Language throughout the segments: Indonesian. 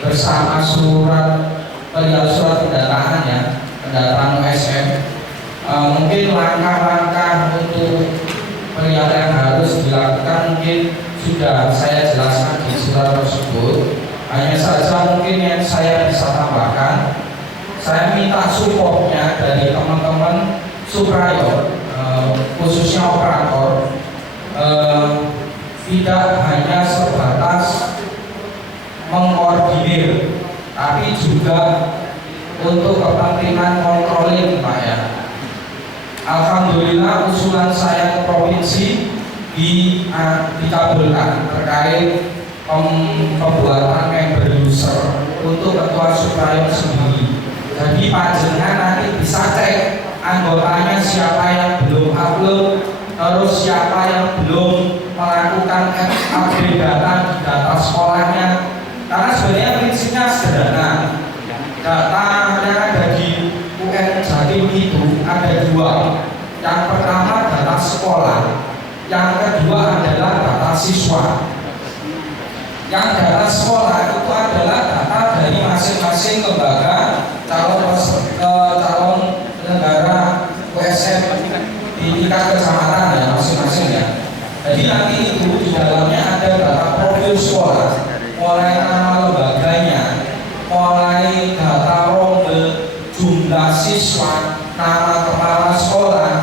bersama perihal surat pendataan ya, pendataan OSM. Mungkin langkah-langkah untuk perihal yang harus dilakukan mungkin sudah saya jelaskan di surat tersebut. Hanya saja mungkin yang saya bisa tambahkan, saya minta supportnya dari teman-teman supplier, khususnya operator, tidak hanya sebatas mengkoordinir, tapi juga untuk kepentingan controlling, Pak ya. Alhamdulillah usulan saya ke provinsi dikabulkan terkait pembuatan member user untuk ketua supplier sendiri. Jadi panjenengan nanti bisa cek anggotanya siapa yang belum upload, terus siapa yang belum melakukan update data di data sekolahnya. Karena sebenarnya prinsipnya sederhana. Data yang ada di UN Jatim itu ada dua. Yang pertama data sekolah, yang kedua adalah data siswa. Yang data sekolah itu adalah data dari masing-masing lembaga calon penyelenggara USM di tingkat kecamatan ya masing-masing ya. Jadi nanti itu di dalamnya ada data profil sekolah, mulai nama lembaganya, mulai data ronde, jumlah siswa, nama kepala sekolah,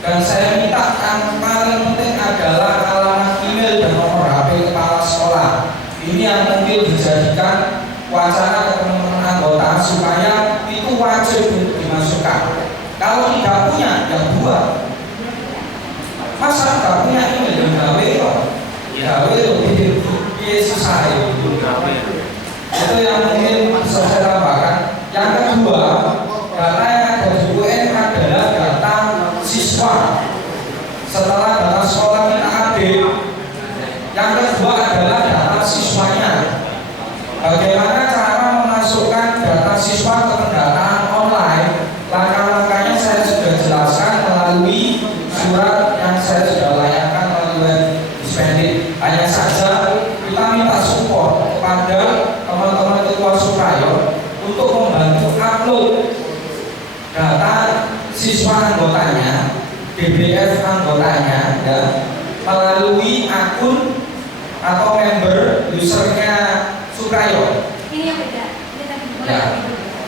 dan saya minta yang paling penting adalah alamat email dan nomor HP kepala sekolah. Ini yang mungkin dijadikan wacana ke teman-teman anggota supaya itu wajib untuk dimasukkan. Kalau tidak punya, ya buat. Masa tidak punya email yang gawe kok? Gawe lebih susah itu. Itu yang mungkin bisa saya tambahkan. Yang kedua, data yang ada di UN adalah data siswa. Setelah data sekolah kita update, yang kedua adalah data siswanya. Bagaimana cara memasukkan data siswa ke pendataan online? Langkah-langkahnya saya sudah jelaskan melalui surat yang saya sudah layangkan melalui Dispendit. Hanya saja kita minta support kepada teman-teman ketua supplier untuk membantu upload data siswa anggotanya, DBF anggotanya, ya, melalui akun atau member usernya supplier. Ini yang beda.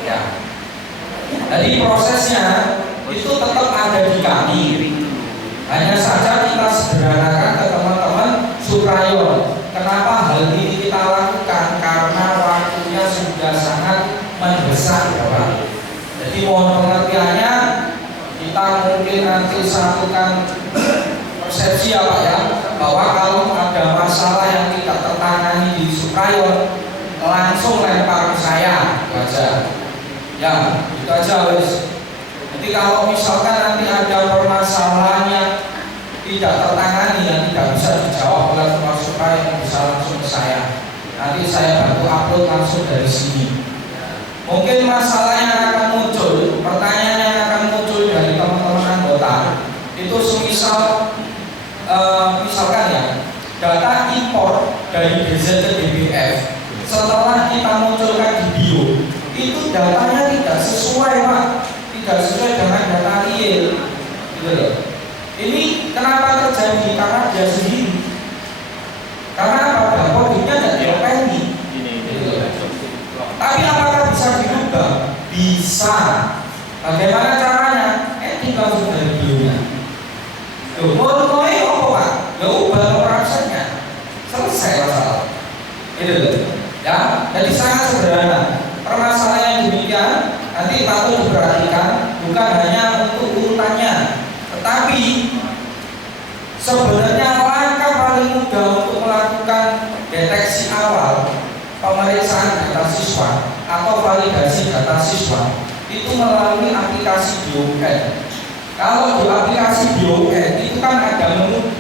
Ya. Jadi prosesnya itu tetap ada di kami. Hanya saja kita sederhanakan ke teman-teman supplier. Kenapa hal ini kita lakukan? Karena waktunya sudah sangat mendesak, Bapak. Jadi mohon pengertiannya, kita mungkin nanti satukan persepsi ya Pak ya, bahwa kalau ada masalah yang tidak tertangani di supplier langsung lempar ke saya, itu aja. Ya, itu aja wes. Jadi kalau misalkan nanti ada permasalahan yang tidak tertangani, yang tidak bisa dijawab oleh ketua supplier, yang bisa langsung ke saya. Nanti saya bantu upload langsung dari sini. Mungkin masalah yang akan muncul, pertanyaan yang akan muncul dari teman-teman anggota itu semisal misalkan ya, data impor dari DZ ke DBF setelah kita munculkan di bio itu datanya tidak sesuai Pak, tidak sesuai dengan data real gitu loh. Ini kenapa terjadi? Karena dia sendiri, karena apa? Kodenya tidak diopeni gitu loh. Tapi apakah bisa dirubah? Bisa. Bagaimana caranya? Tinggal sudah dari bionya. Tuh, mau apa Pak? Ya ubah prosesnya, selesai masalah. Itu loh. Ya, jadi sangat sederhana. Permasalahan yang demikian nanti patut diperhatikan, bukan hanya untuk urutannya, tetapi sebenarnya langkah paling mudah untuk melakukan deteksi awal pemeriksaan data siswa atau validasi data siswa itu melalui aplikasi BioUN. Kalau di aplikasi BioUN itu kan ada menu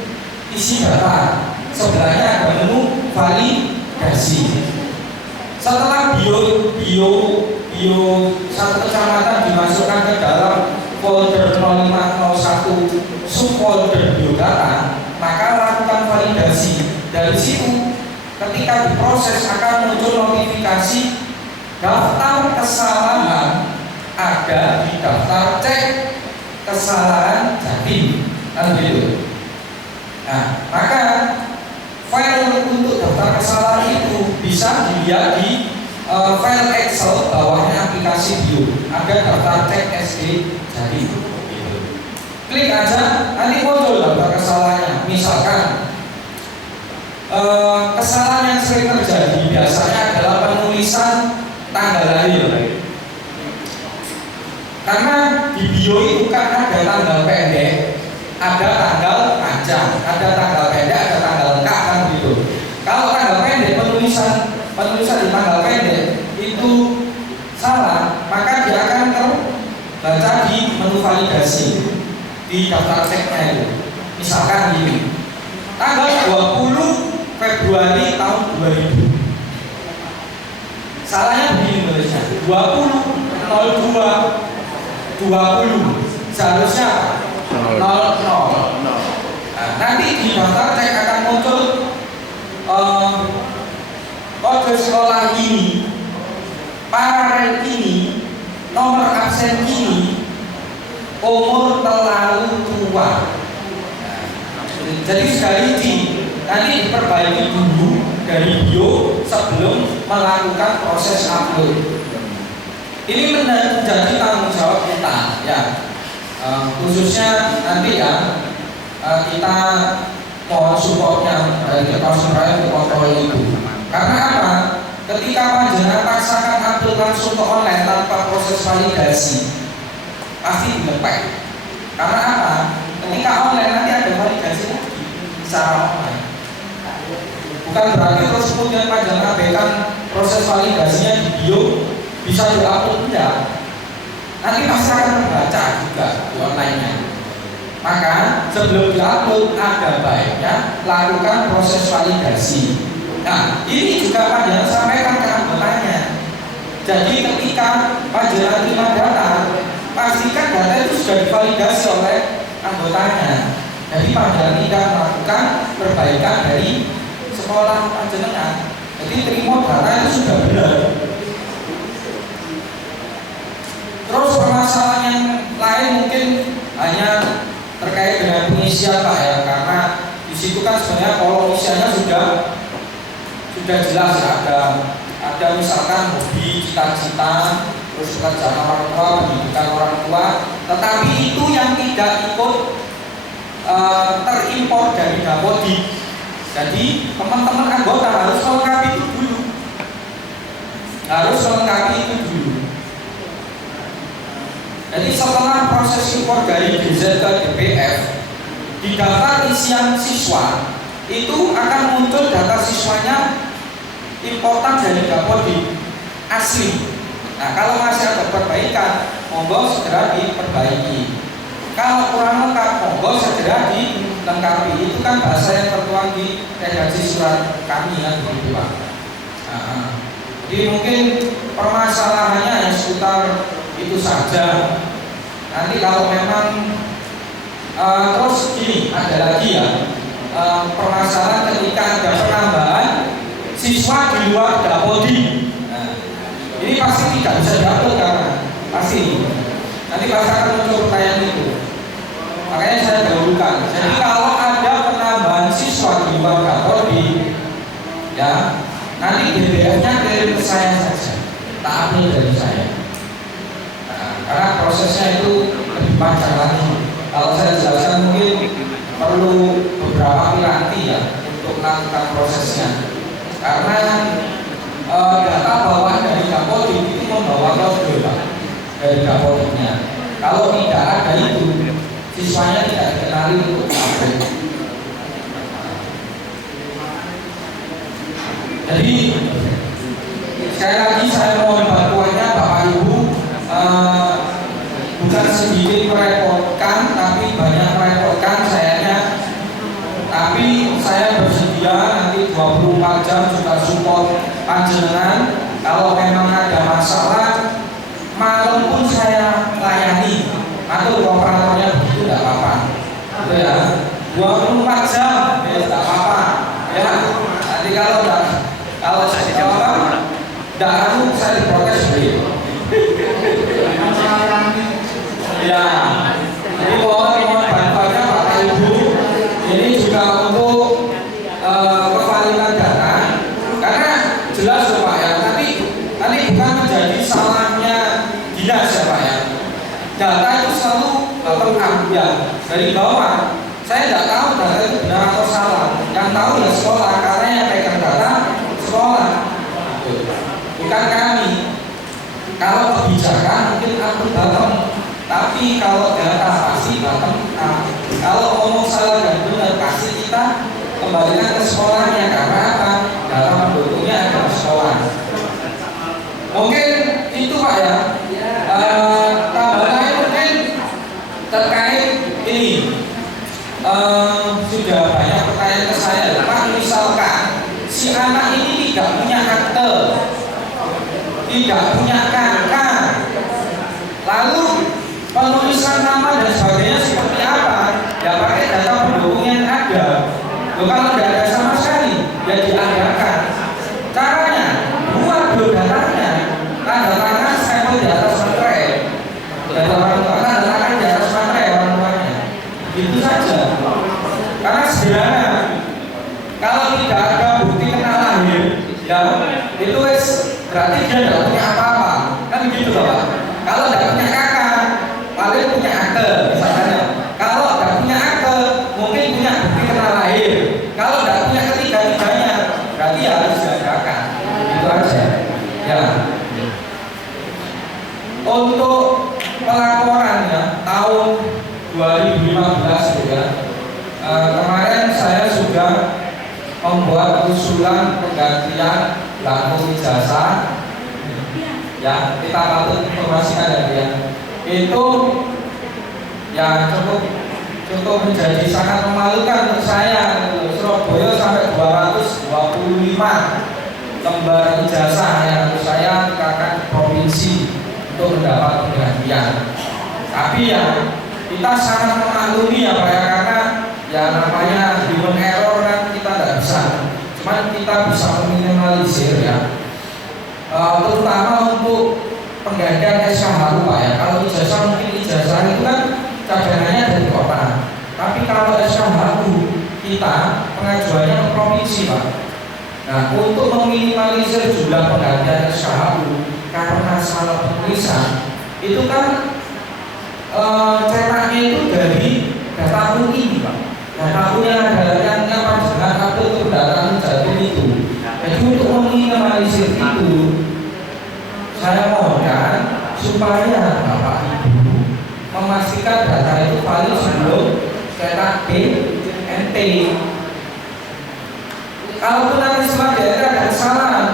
isi data, sebelahnya ada menu validasi. Setelah bio satu kecamatan dimasukkan ke dalam folder 0501 subfolder biodata, maka lakukan validasi. Dari situ ketika diproses akan muncul notifikasi daftar kesalahan ada di daftar cek kesalahan Jatim, kan begitu. Nah, maka file untuk daftar kesalahan itu bisa dilihat di file Excel bawahnya aplikasi bio, ada daftar cek SD Jatim. Gitu. Klik aja, nanti muncul daftar kesalahannya. Misalkan kesalahan yang sering terjadi biasanya adalah penulisan tanggal lahir. Karena di bio itu kan ada tanggal pendek, ada tanggal panjang, ada tanggal pendek, ada tanggal lengkap, kan gitu. Kalau tanggal pendek penulisan di tanggal pendek itu salah, maka dia akan terbaca di menu validasi di daftar ceknya itu. Misalkan gini, tanggal 20 Februari tahun 2000. Salahnya begini tulisnya 20 seharusnya 00. Nah, nanti di daftar cek akan muncul kode sekolah ini, paralel ini, nomor absen ini, umur terlalu tua. Jadi sekali nanti diperbaiki dulu dari bio sebelum melakukan proses upload. Ini menjadi tanggung jawab kita, ya. Khususnya nanti ya kita mohon supportnya dari Kementerian untuk kontrol itu. Karena apa? Ketika panjenengan paksakan upload langsung ke online tanpa proses validasi, pasti dilepek. Karena apa? Ketika online nanti ada validasi lagi secara online. Bukan berarti terus kemudian panjenengan abaikan proses validasinya di bio bisa diupload, enggak. Nanti pasti akan membaca juga di online-nya. Maka sebelum diupload ada baiknya lakukan proses validasi. Nah, ini juga panjenengan sampaikan ke anggotanya. Jadi ketika panjenengan terima data, pastikan data itu sudah divalidasi oleh anggotanya. Jadi panjenengan tidak melakukan perbaikan dari sekolah panjenengan. Jadi terima data itu sudah benar. Terus permasalahan yang lain mungkin hanya terkait dengan pengisian Pak ya, karena di situ kan sebenarnya kalau isiannya sudah jelas ya, ada misalkan hobi, cita-cita, terus pekerjaan orang tua, pendidikan orang tua, tetapi itu yang tidak ikut terimpor dari Dapodik. Jadi teman-teman anggota harus melengkapi itu dulu, Jadi setelah proses impor dari DZ ke DPF, di daftar isian siswa itu akan muncul data siswanya importan dari Dapodik asli. Nah, kalau masih ada perbaikan, monggo segera diperbaiki. Kalau kurang lengkap, monggo segera dilengkapi. Itu kan bahasa yang tertuang di redaksi surat kami ya, begitu Pak. Jadi mungkin permasalahannya yang seputar itu saja. Nanti kalau memang terus gini, ada lagi ya permasalahan ketika ada penambahan siswa di luar Dapodik. Ini pasti tidak bisa diatur karena pasti nanti akan muncul pertanyaan itu. Makanya saya dahulukan. Jadi kalau ada penambahan siswa di luar Dapodik, ya nanti DBF-nya kirim ke saya saja, tak ambil dari saya. Karena prosesnya itu lebih panjang lagi. Kalau saya jelaskan mungkin perlu beberapa piranti ya untuk melakukan prosesnya. Karena data bawaan dari Dapodik itu membawa kode dari Dapodiknya. Kalau tidak ada itu, siswanya tidak dikenali untuk upload. Jadi sekali lagi saya mohon bantuannya Bapak Ibu. Bukan sedikit merepotkan, tapi banyak merepotkan sayanya. Tapi saya bersedia nanti 24 jam juga support panjenengan. Kalau memang ada masalah, malam pun saya layani. Atau operatornya begitu tidak apa-apa. Itu ya, 24 jam ya tidak apa-apa. Ya, nanti kalau Ya, jadi mohon bantuannya Bapak Ibu. Ini juga untuk kevalidan data, karena jelas ya Pak ya. Nanti bukan menjadi salahnya dinas ya Pak ya. Data itu selalu bottom up ya, dari bawah. Saya tidak tahu data itu benar atau salah. Yang tahu ya sekolah, karena yang pegang data sekolah, bukan kami. Kalau kebijakan mungkin aku bottom, tapi kalau data pasti bottom up. Kalau ngomong salah dan benar pasti kita kembalikan ke sekolahnya, karena apa? Data pendukungnya ada di sekolah. Mungkin itu Pak ya. Tambahan mungkin terkait ini. Sudah banyak pertanyaan ke saya, Pak. Misalkan si anak ini tidak punya akte, tidak punya KK, lalu penulisan nama dan sebagainya seperti apa? Ya pakai data pendukung yang ada. Kalau tidak ada sama sekali, ya diadakan. Caranya buat biodatanya, tanda tangan stempel di atas materai, data orang tua, tanda tangan di atas materai orang tuanya. Itu saja. Karena sederhana. Kalau tidak ada bukti kenal lahir, ya itu berarti dia tidak punya apa-apa. Kan gitu loh Pak. Kalau tidak punya kakak, paling punya akte misalnya. Kalau tidak punya akte, mungkin punya bukti kenal lahir. Kalau tidak punya ketiga-tiganya, berarti harus diadakan. Itu aja. Ya. Untuk pelaporan ya tahun 2015 ya. Kemarin saya sudah membuat usulan penggantian lampu ijazah. Ya, kita patut informasikan ya. Itu ya cukup menjadi sangat memalukan untuk saya. Surabaya sampai 225 lembar ijazah yang saya tekankan ke provinsi untuk mendapat penggantian. Tapi ya kita sangat memaklumi ya Pak ya, karena ya namanya human error kan kita tidak bisa. Cuman kita bisa meminimalisir ya. Terutama untuk penggantian SKHU Pak ya. Kalau ijazah mungkin ijazah itu kan cadangannya dari kota. Tapi kalau SKHU kita pengajuannya ke provinsi Pak. Nah untuk meminimalisir jumlah penggantian SKHU karena salah penulisan itu kan cetaknya itu dari data UI Pak. Data UI yang ada yang panjangan atau data Jatim itu. Jadi untuk meminimalisir itu, saya mohonkan supaya Bapak Ibu memastikan data itu valid sebelum cetak BNT. Kalaupun nanti setelah BNT ada kesalahan,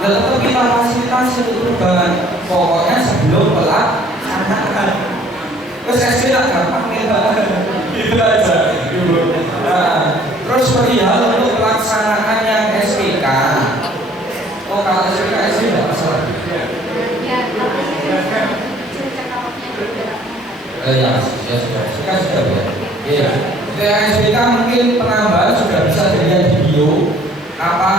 ya tetap kita fasilitasi untuk perubahan. Pokoknya sebelum pelaksanaan. Terus SD lah gampang nih Pak. Itu aja. Nah, terus perihal untuk pelaksanaan yang SPK. Oh kalau SPK SD tidak masalah. Ya sudah ya. Yang SPK mungkin penambahan sudah bisa dilihat di bio. Apa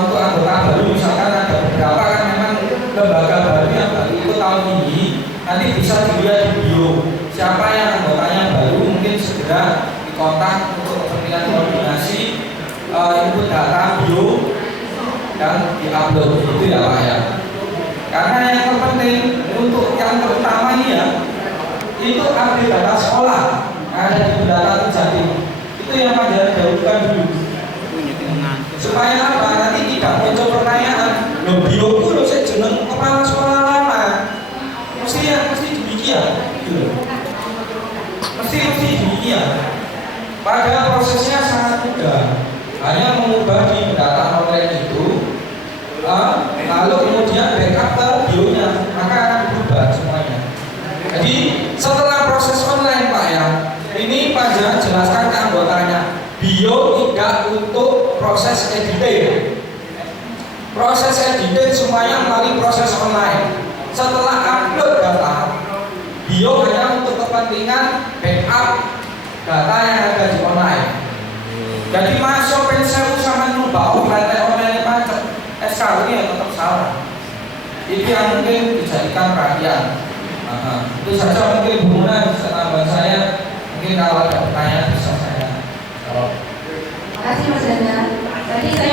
untuk anggota baru misalkan ada beberapa kan memang lembaga baru yang baru ikut tahun ini, nanti bisa dilihat di bio siapa yang anggotanya baru, mungkin segera dikontak untuk kepentingan koordinasi input data bio dan diupload itu ya Pak ya. Karena yang terpenting untuk yang terutama ini ya, itu update data sekolah ada di data Jatim. Itu yang pada dahulukan dulu. Supaya apa? Nanti tidak muncul pertanyaan, loh bioku loh saya jeneng kepala sekolah lama. Mesti demikian. Mesti demikian. Padahal prosesnya sangat mudah. Hanya mengubah di data online itu, lalu kemudian backup ke bionya, maka akan berubah semuanya. Jadi setelah proses online Pak ya, ini Pak Jangan jelaskan ke anggotanya, bio tidak untuk proses editing. Proses editing semuanya melalui proses online. Setelah upload data, bio hanya untuk kepentingan backup data yang ada di online. Jadi masuk pensewu sama nubah online macet, SKU ini tetap salah. Itu yang mungkin dijadikan perhatian. Itu saja mungkin Bu Muna bisa tambahan saya. Mungkin kalau ada pertanyaan bisa saya jawab. Terima kasih Mas Dana. Tadi saya